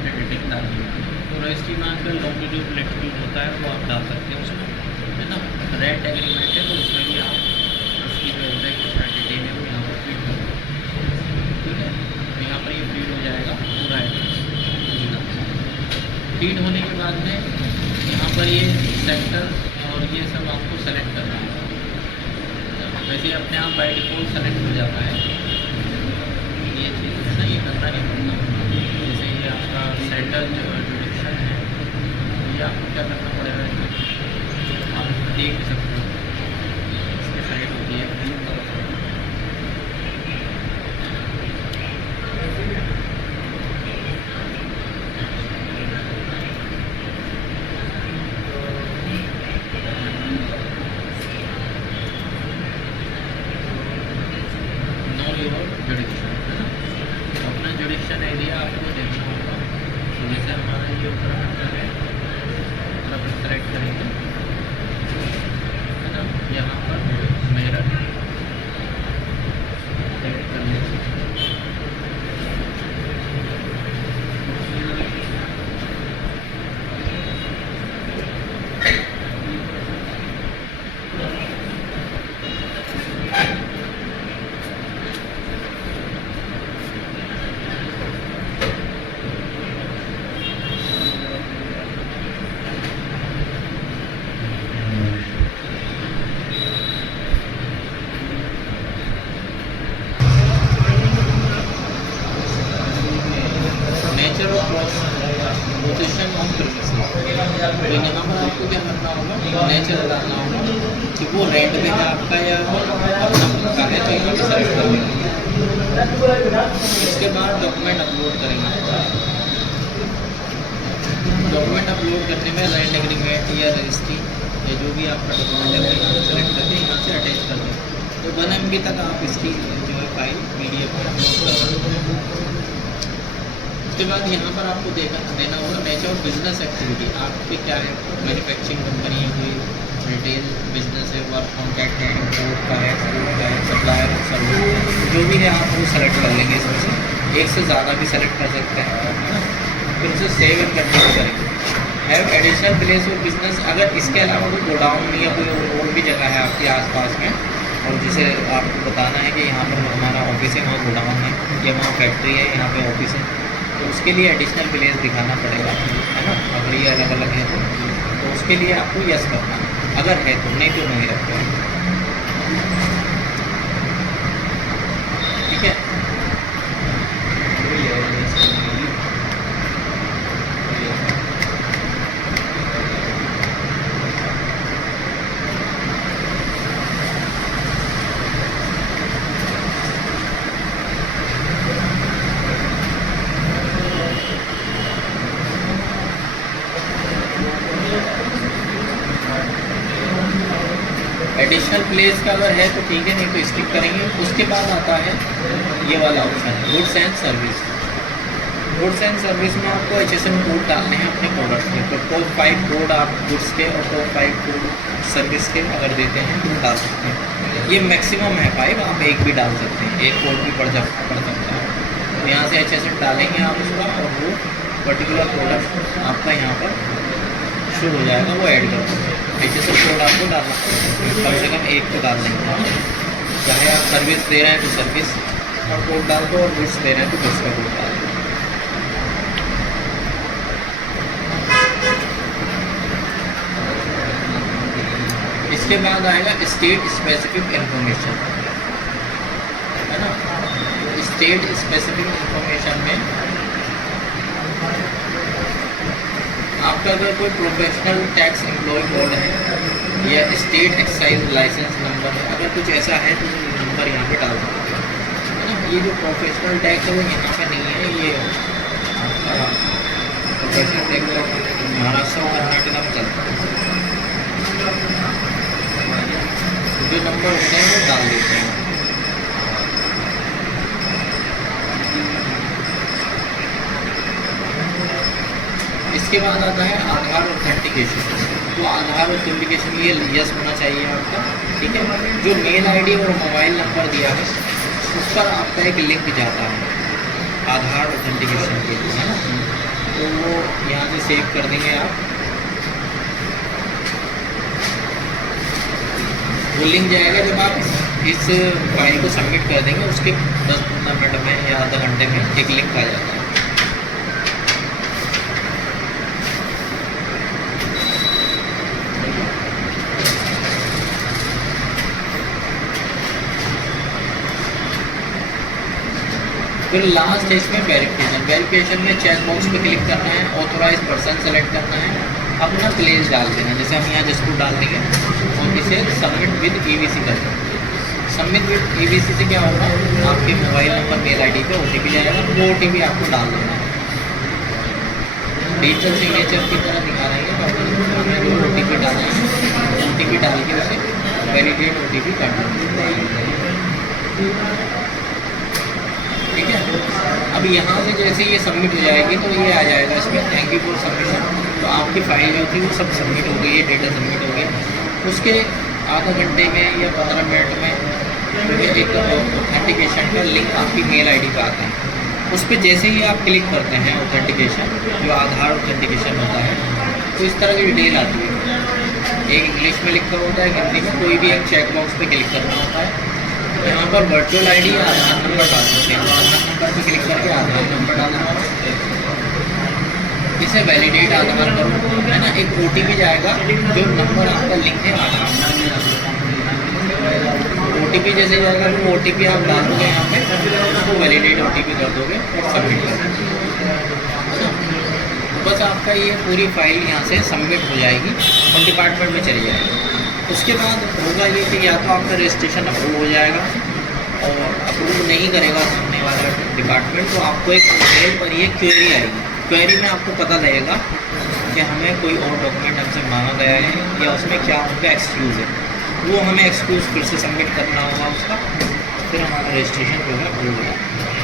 आपने डिटेल डालनी है। तो रजिस्ट्री में आजकल लॉन्गिट्यूड लैटिट्यूड होता है वो आप डाल सकते हैं उसमें, है ना। रेंट एग्रीमेंट है तो उसमें भी आप उसकी जो है डिटेल है वो यहाँ पर फीड कर दो, ठीक है। तो यहाँ पर ये फीड हो जाएगा पूरा एड्रेस। फीड होने के बाद में यहाँ पर ये सेक्टर और ये सब आपको सेलेक्ट करना है। वैसे अपने आप बाई डिफ़ॉल्ट सेलेक्ट हो जाता है ये चीज़, है ना, ये करना नहीं पड़ता। जैसे ये आपका सेंटर जुडिक्शन है, ये आपको क्या करना पड़ेगा, आप देख भी सकते हो इसकी साइड होती है। जुडिक्शन, है ना। तो अपना जुडिक्शन एरिया आपको देखना होगा। तो जैसे हमारा ये उत्तराखंड है, उत्तराखंड सेलेक्ट करेंगे, है ना। यहाँ पर मेरठ सेलेक्ट कर लेंगे। Nature of position on premises, तो यहाँ पर आपको क्या करना होगा, नेचर डालना होगा कि वो रेंट पे है आपका या अपना पक्का है, तो यहाँ पे सेलेक्ट कर लेंगे। उसके बाद डॉक्यूमेंट अपलोड करेंगे। डॉक्यूमेंट अपलोड करने में रेंट एग्रीमेंट या रजिस्ट्री या जो भी आपका डॉक्यूमेंट है वो यहाँ पर सेलेक्ट करके यहाँ से अटैच कर दें। तो 1 MB तक आप इसकी जो है फाइल PDF में अपलोड कर दें। उसके बाद यहाँ पर आपको देना होगा नेचर ऑफ बिजनेस एक्टिविटी, आपकी क्या है, मैन्युफैक्चरिंग कंपनी है, कोई रिटेल बिजनेस है, वर्क कॉन्ट्रैक्ट है, इम्पोर्ट का है, फूड का है, सप्लायर सर्विस, जो भी है आप वो सेलेक्ट कर लेंगे। इसमें से एक से ज़्यादा भी सेलेक्ट कर सकते हैं, है ना। फिर उसे सेव एंड कंटिन्यू करेंगे। Have additional place of business, अगर इसके अलावा कोई गोडाउन या कोई और भी जगह है आपके आसपास में, और जिसे आपको बताना है कि यहाँ पर हमारा ऑफिस है, वहाँ गोडाउन है या वहाँ फैक्ट्री है, यहाँ पे ऑफिस है, तो उसके लिए एडिशनल प्लेस दिखाना पड़ेगा, है ना। अगर ये अलग अलग है तो उसके लिए आपको यस करना है, अगर है तो, नहीं तो नहीं रखते, ठीक है। एडिशनल प्लेस का अगर है तो ठीक है, नहीं तो स्किप करेंगे। उसके बाद आता है ये वाला option, goods and service. Goods and service में आपको HSN कोड डालने हैं अपने प्रोडक्ट में। तो टॉप 5 कोड आप गुड्स के और टॉप 5 कोड सर्विस के अगर देते हैं तो डाल सकते हैं। ये मैक्सिमम है 5, आप एक भी डाल सकते हैं, एक कोड भी पड़ सकता है। तो यहाँ से HSN डालेंगे आप उसका, और वो पर्टिकुलर प्रोडक्ट आपका यहाँ पर शुरू हो जाएगा, वो ऐड कर देंगे। HSN कोड आपको डालना पड़ेगा, कम से कम एक तो डाल देंगे। चाहे आप सर्विस दे रहे हैं तो सर्विस का कोड डाल दो, और गुड्स दे रहे हैं तो गुड्स का कोड डाल दो। इसके बाद आएगा स्टेट स्पेसिफिक इंफॉर्मेशन, है ना। स्टेट स्पेसिफिक इंफॉर्मेशन में आपका अगर कोई प्रोफेशनल टैक्स एम्प्लॉय कोड है या स्टेट एक्साइज लाइसेंस नंबर है, अगर कुछ ऐसा है तो नंबर यहाँ पे डाल सकते हैं, है ना। ये जो प्रोफेशनल टैक्स है वो यहाँ पे नहीं है, ये आपका प्रोफेशनल टैक्स महाराष्ट्र और कर्नाटक में चलता है। जो नंबर होते हैं वो डाल देते हैं। इसके बाद आता है आधार ऑथेंटिकेशन। तो आधार ऑथेंटिकेशन ये यस होना चाहिए आपका, ठीक है। जो मेल आईडी और मोबाइल नंबर दिया है उस पर आपका एक लिंक जाता है आधार ऑथेंटिकेशन के लिए, है ना। से सेव कर देंगे आप। वो लिंक जाएगा जब आप इस फाइल को सबमिट कर देंगे, उसके 10-15 मिनट में या आधा घंटे में एक लिंक आ जाता है। फिर लास्ट है इसमें वेरिफिकेशन में चेक बॉक्स पे क्लिक करना है, ऑथोराइज पर्सन सेलेक्ट करना है, अपना प्लेस डाल देना, जैसे हम यहाँ जिसको डाल देंगे और इसे सबमिट विद EVC कर देंगे। सबमिट विद EVC से क्या होगा, आपके मोबाइल नंबर मेल ID पे OTP जाएगा, वो OTP आपको डाल देना है। डिजिटल सिग्नेचर की तरह दिखा रहा है कि हमें जो OTP डालना है, OTP डाल के उसे वैलिडेट OTP कर देना। ठीक है, अब यहाँ से जैसे ये सबमिट हो जाएगी तो ये आ जाएगा इसमें थैंक यू फॉर सबमिशन। तो आपकी फाइल जो थी वो सब सबमिट हो गई है, डेटा सबमिट हो गया। उसके आधा घंटे में या 15 मिनट में एक ऑथेंटिकेशन का लिंक आपकी मेल ID पे आता है। उस पर जैसे ही आप क्लिक करते हैं ऑथेंटिकेशन, जो आधार ऑथेंटिकेशन होता है, तो इस तरह की डिटेल आती है। एक इंग्लिश में लिखा होता है, हिंदी में, कोई भी एक चेक बॉक्स पे क्लिक करना होता है। यहाँ पर वर्चुअल ID या आधार नंबर डाल सकते हैं, तो आधार नंबर पर क्लिक करके आधार नंबर डालना होगा, इसे वैलिडेट आधार करो, है ना। एक OTP जाएगा, जो नंबर आपका लिंक है आधार, OTP जैसे जाएगा तो OTP आप डाल दोगे यहाँ पे, उसको वैलिडेट OTP कर दोगे और सबमिट कर दोगे। बस आपका ये पूरी फाइल यहाँ से सबमिट हो जाएगी और डिपार्टमेंट में चली जाएगी। उसके बाद होगा ये कि या तो आपका रजिस्ट्रेशन अप्रूव हो जाएगा, और अप्रूव नहीं करेगा सामने वाला डिपार्टमेंट, तो आपको एक मेल पर ये क्वेरी आएगी। क्वेरी में आपको पता लगेगा कि हमें कोई और डॉक्यूमेंट हमसे मांगा गया है या उसमें क्या उनका एक्सक्यूज़ है, वो हमें एक्सक्यूज़ फिर से सबमिट करना होगा उसका, फिर हमारा रजिस्ट्रेशन जो है अप्रूव हो जाएगा।